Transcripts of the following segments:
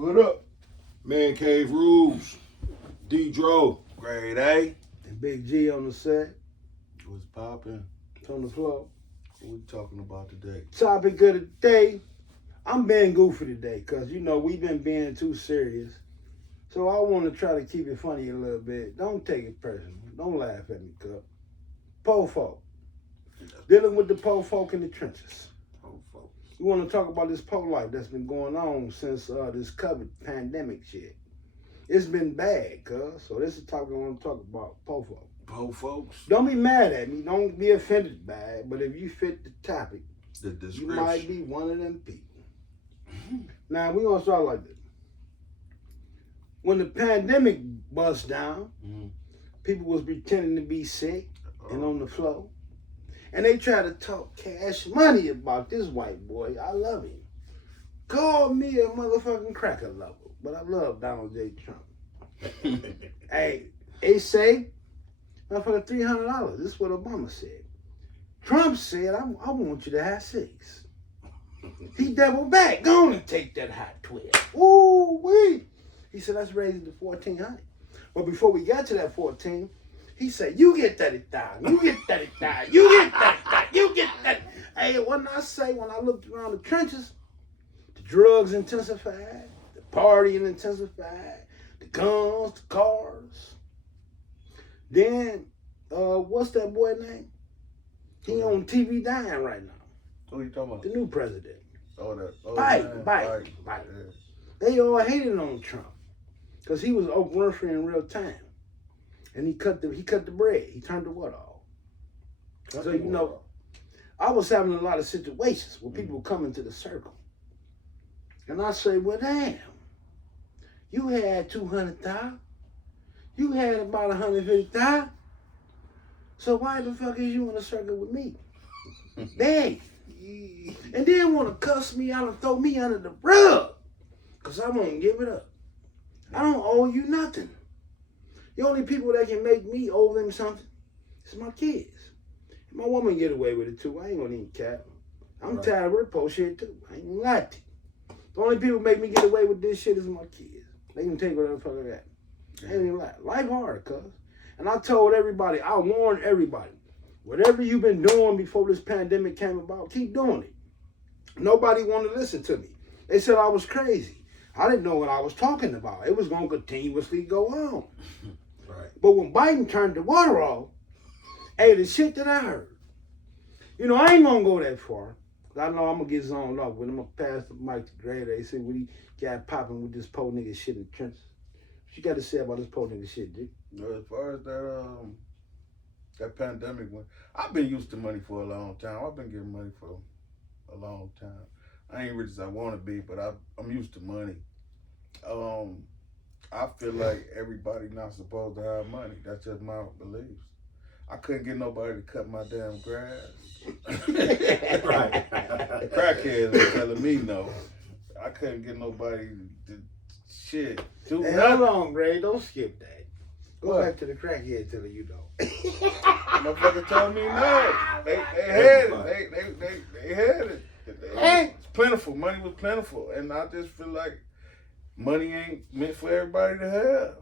What up? Man Cave Rules. D-Dro. Grade A. And Big G on the set. What's poppin'? It's on the floor. What we talking about today? Topic of the day. I'm being goofy today because, we've been being too serious. So I want to try to keep it funny a little bit. Don't take it personal. Don't laugh at me, cuz. Po folk. Dealing with the po folk in the trenches. Oh, folks. We want to talk about this po life that's been going on since this COVID pandemic shit. It's been bad, cuz. So this is the topic I want to talk about, po folk. Po folks. Don't be mad at me. Don't be offended by it. But if you fit the topic, The description. you might be one of them people. Now, we're going to start like this. When the pandemic bust down, people was pretending to be sick and on the floor. And they try to talk cash money about this white boy. I love him. Call me a motherfucking cracker lover. But I love Donald J. Trump. Hey, they say, for $300. This is what Obama said. Trump said, I want you to have 6. He doubled back. Go on and take that hot 12. Ooh, wee. He said, let's raise it to 1,400. But before we got to that 14, he said, you get 30,000. You get 30,000. You get 30,000. You get 30,000. Hey, when I looked around the trenches, the drugs intensified, the partying intensified, the guns, the cars. Then, what's that boy name? He on TV dying right now. Who you talking about? The new president. Biden. Biden. Yeah. They all hated on Trump because he was Oprah Winfrey in real time, and he cut the bread. He turned the water off. So I was having a lot of situations where people were coming to the circle, and I say, well, damn, you had 200,000, you had about 150,000. So why the fuck is you in a circle with me? Dang. And then want to cuss me out and throw me under the rug. Because I won't give it up. I don't owe you nothing. The only people that can make me owe them something is my kids. And my woman get away with it too. I ain't going to even cap. I'm tired of her post shit too. I ain't gonna lie to you. The only people make me get away with this shit is my kids. They can take whatever the fuck I got. I ain't even lie. Life hard, cuz. And I told everybody, I warned everybody, whatever you've been doing before this pandemic came about, keep doing it. Nobody wanted to listen to me. They said I was crazy. I didn't know what I was talking about. It was going to continuously go on. Right. But when Biden turned the water off, hey, the shit that I heard, I ain't going to go that far. I know I'm going to get zoned off. When I'm going to pass the mic to Grady, they say, what he got popping with this po nigga shit in the trenches. What you got to say about this po nigga shit, dude? As far as that pandemic went, I've been used to money for a long time. I've been getting money for a long time. I ain't rich as I want to be, but I'm used to money. I feel like everybody not supposed to have money. That's just my beliefs. I couldn't get nobody to cut my damn grass. Right. The crackheads are telling me no. I couldn't get nobody to do Hey, nothing. hold on, Gray. Don't skip that. Go What? back to the crackhead telling you no. Motherfucker told me no. They had it. They had it. It's plentiful. Money was plentiful. And I just feel like money ain't meant for everybody to have.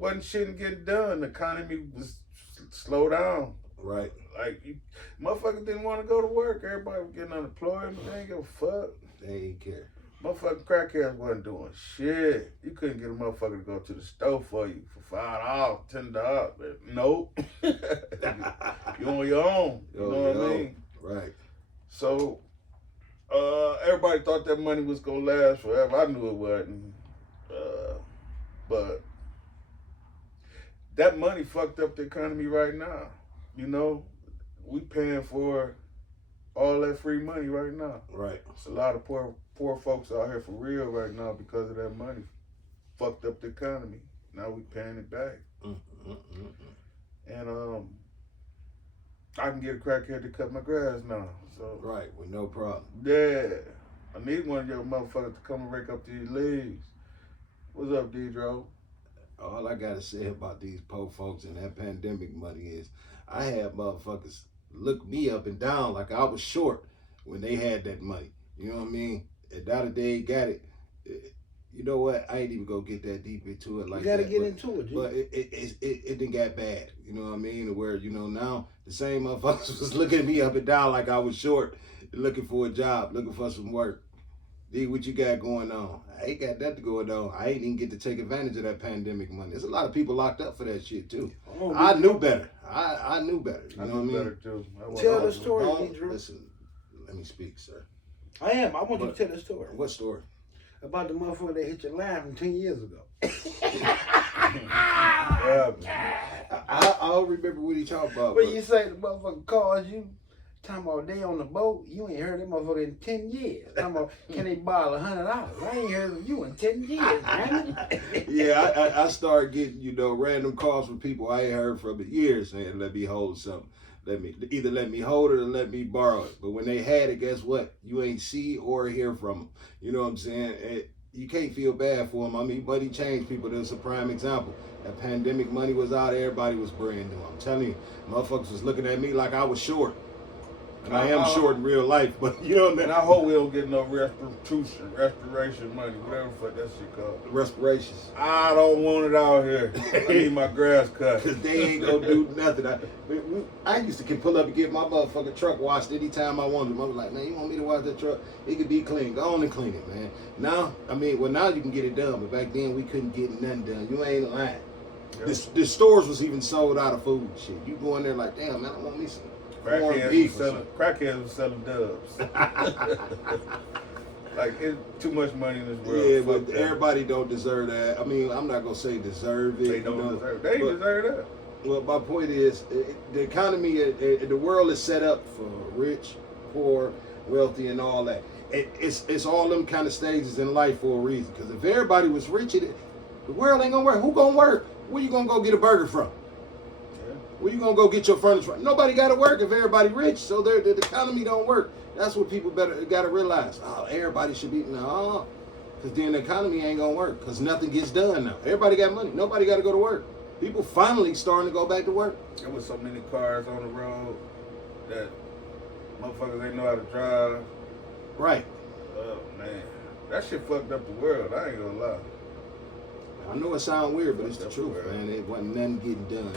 Wasn't shit getting done. The economy was slow down. Right. Like, motherfuckers didn't want to go to work. Everybody was getting unemployed. They ain't give a fuck. They ain't care. Motherfucking crackheads wasn't doing shit. You couldn't get a motherfucker to go to the store for you for $5, $10. Nope. You on your own. You know what I mean? Right. So, everybody thought that money was gonna last forever. I knew it wasn't. But that money fucked up the economy right now. We paying for all that free money right now. Right. It's a lot of poor folks out here for real right now because of that money. Fucked up the economy. Now we paying it back. And I can get a crackhead to cut my grass now. So Right, with no problem. yeah, I need one of your motherfuckers to come and rake up these leaves. What's up, D-Dro? All I gotta say about these po folks and that pandemic money is I had motherfuckers look me up and down like I was short when they had that money. You know what I mean? And now that they got it, You know what? I ain't even gonna get that deep into it like you gotta that. get into it, G. But it didn't get bad. You know what I mean? Where, you know, now the same motherfuckers was looking at me up and down like I was short, looking for a job, looking for some work. D, what you got going on? I ain't got nothing going on. I ain't even get to take advantage of that pandemic money. There's a lot of people locked up for that shit too. I knew better. I knew better. You know what I mean? Better too. Tell the story, Drew. Listen, let me speak, sir. I want you to tell the story. What story? About the motherfucker that hit your line from 10 years ago. Yeah, I don't remember what he talked about. When you say the motherfucker calls you, talking about they on the boat, you ain't heard that motherfucker in 10 years. Talking about, can they borrow $100? I ain't heard of you in 10 years, man. Yeah, I started getting, you know, random calls from people I ain't heard from in years saying, let me hold something. Either let me hold it or let me borrow it. But when they had it, guess what? You ain't see or hear from them. You know what I'm saying? You can't feel bad for them. I mean, money changed people. That's a prime example. That pandemic money was out. Everybody was brand new. I'm telling you, motherfuckers was looking at me like I was short. And I am short in real life, but you know what I mean? And I hope we don't get no respiration money, whatever the fuck that shit called. Respirations. I don't want it out here. I need my grass cut. Because they ain't gonna do nothing. I used to pull up and get my motherfucking truck washed anytime I wanted. I was like, man, you want me to wash that truck? It could be clean. Go on and clean it, man. Now, now you can get it done, but back then we couldn't get nothing done. You ain't lying. Yep. The stores was even sold out of food and shit. You go in there like, damn, man, I want me some. Crackheads was selling dubs. Like, it's too much money in this world. Yeah, but everybody don't deserve that. I mean, I'm not gonna say deserve it. They don't deserve it. They deserve that. Well, my point is, the economy, the world is set up for rich, poor, wealthy, and all that. It's all them kind of stages in life for a reason. Because if everybody was rich, the world ain't gonna work. Who gonna work? Where you gonna go get a burger from? Where you gonna go get your furniture from? Nobody got to work if everybody rich, so the economy don't work. That's what people gotta realize. Oh, everybody should be no, because then the economy ain't gonna work because nothing gets done now. Everybody got money. Nobody got to go to work. People finally starting to go back to work. There was so many cars on the road that motherfuckers ain't know how to drive. Right. Oh man, that shit fucked up the world. I ain't gonna lie. I know it sounds weird, but it's the truth, man. It wasn't nothing getting done.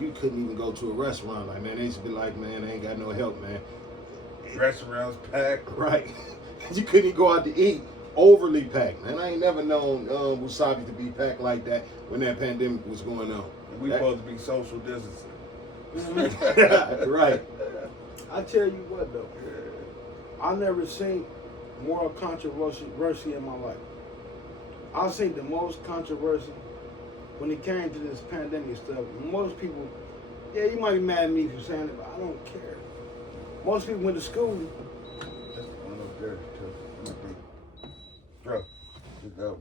You couldn't even go to a restaurant. Like, man, they used to be like, man, I ain't got no help, man. Restaurants packed. Right. You couldn't even go out to eat. Overly packed, man. I ain't never known Wasabi to be packed like that when that pandemic was going on. We supposed to be social distancing. Right. I tell you what, though. I never seen more controversy in my life. I seen the most controversy when it came to this pandemic stuff. Most people, yeah, you might be mad at me for saying it, but I don't care. Most people went to school. That's one of those too. Bro, just go.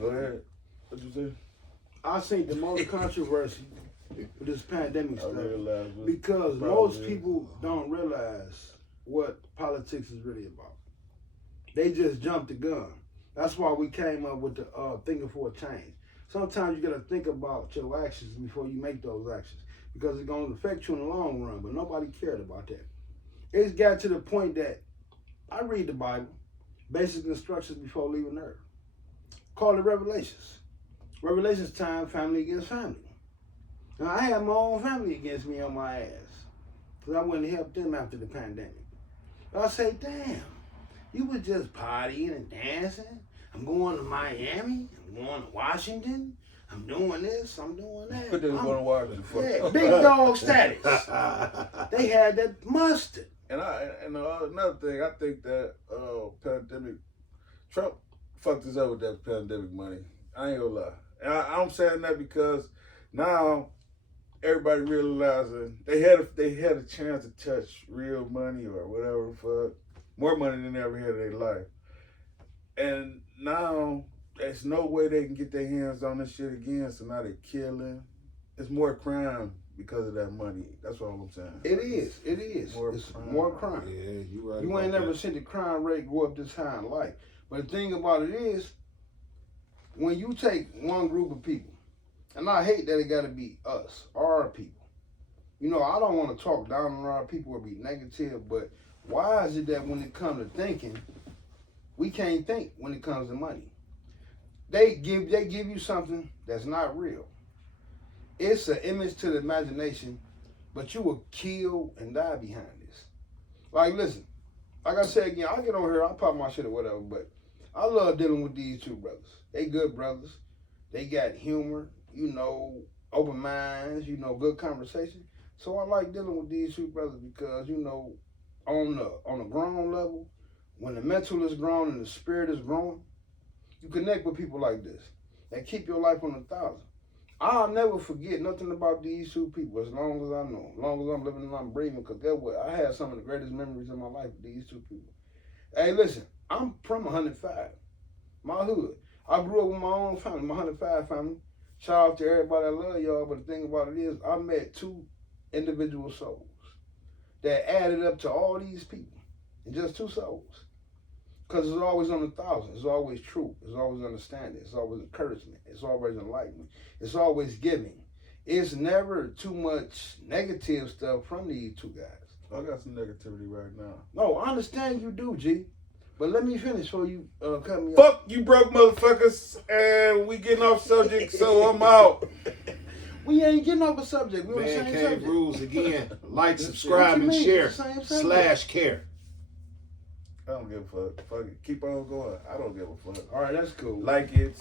Go ahead. What you say? I seen the most controversy with this pandemic stuff because most people don't realize what politics is really about. They just jumped the gun. That's why we came up with the thinking for a change. Sometimes you got to think about your actions before you make those actions because it's going to affect you in the long run, but nobody cared about that. It's got to the point that I read the Bible, basic instructions before leaving Earth. Call it Revelations. Revelations time, family against family. Now, I had my own family against me on my ass because I wouldn't help them after the pandemic. But I say, damn, you was just partying and dancing. I'm going to Miami. I'm going to Washington. I'm doing this. I'm doing that. What they was going to Washington for? Yeah, big dog status. They had that mustard. And another thing, I think that pandemic, Trump fucked us up with that pandemic money. I ain't gonna lie. And I'm saying that because now everybody realizing they had a chance to touch real money or whatever the fuck, more money than they ever had in their life. And now there's no way they can get their hands on this shit again. So now they're killing. It's more crime because of that money. That's all I'm saying. It is. It's more crime. Yeah, you right. You ain't never seen the crime rate go up this high in life. But the thing about it is, when you take one group of people, and I hate that it got to be us, our people. You know, I don't want to talk down on our people or be negative, but why is it that when it comes to thinking, we can't think when it comes to money. They give you something that's not real. It's an image to the imagination, but you will kill and die behind this. Like, listen, like I said again, I get on here, I pop my shit or whatever, but I love dealing with these two brothers. They good brothers. They got humor, you know, open minds, you know, good conversation. So I like dealing with these two brothers because, you know, on the grown level, when the mental is grown and the spirit is growing, you connect with people like this that keep your life on 1,000. I'll never forget nothing about these two people as long as I know them, as long as I'm living and I'm breathing, because guess what? I had some of the greatest memories in my life with these two people. Hey, listen, I'm from 105, my hood. I grew up with my own family, my 105 family. Shout out to everybody, I love y'all, but the thing about it is I met two individual souls that added up to all these people, and just two souls. Because it's always on 1,000. It's always truth. It's always understanding. It's always encouragement. It's always enlightenment. It's always giving. It's never too much negative stuff from these two guys. I got some negativity right now. No, I understand you do, G. But let me finish before you cut me off. Fuck you broke motherfuckers, and we getting off subject, so I'm out. We ain't getting off a subject. We on the Man same Cave subject. Rules again. Like, subscribe, and mean? share. Same subject. /care. I don't give a fuck. Fuck it. Keep on going. I don't give a fuck. All right, that's cool. Like it.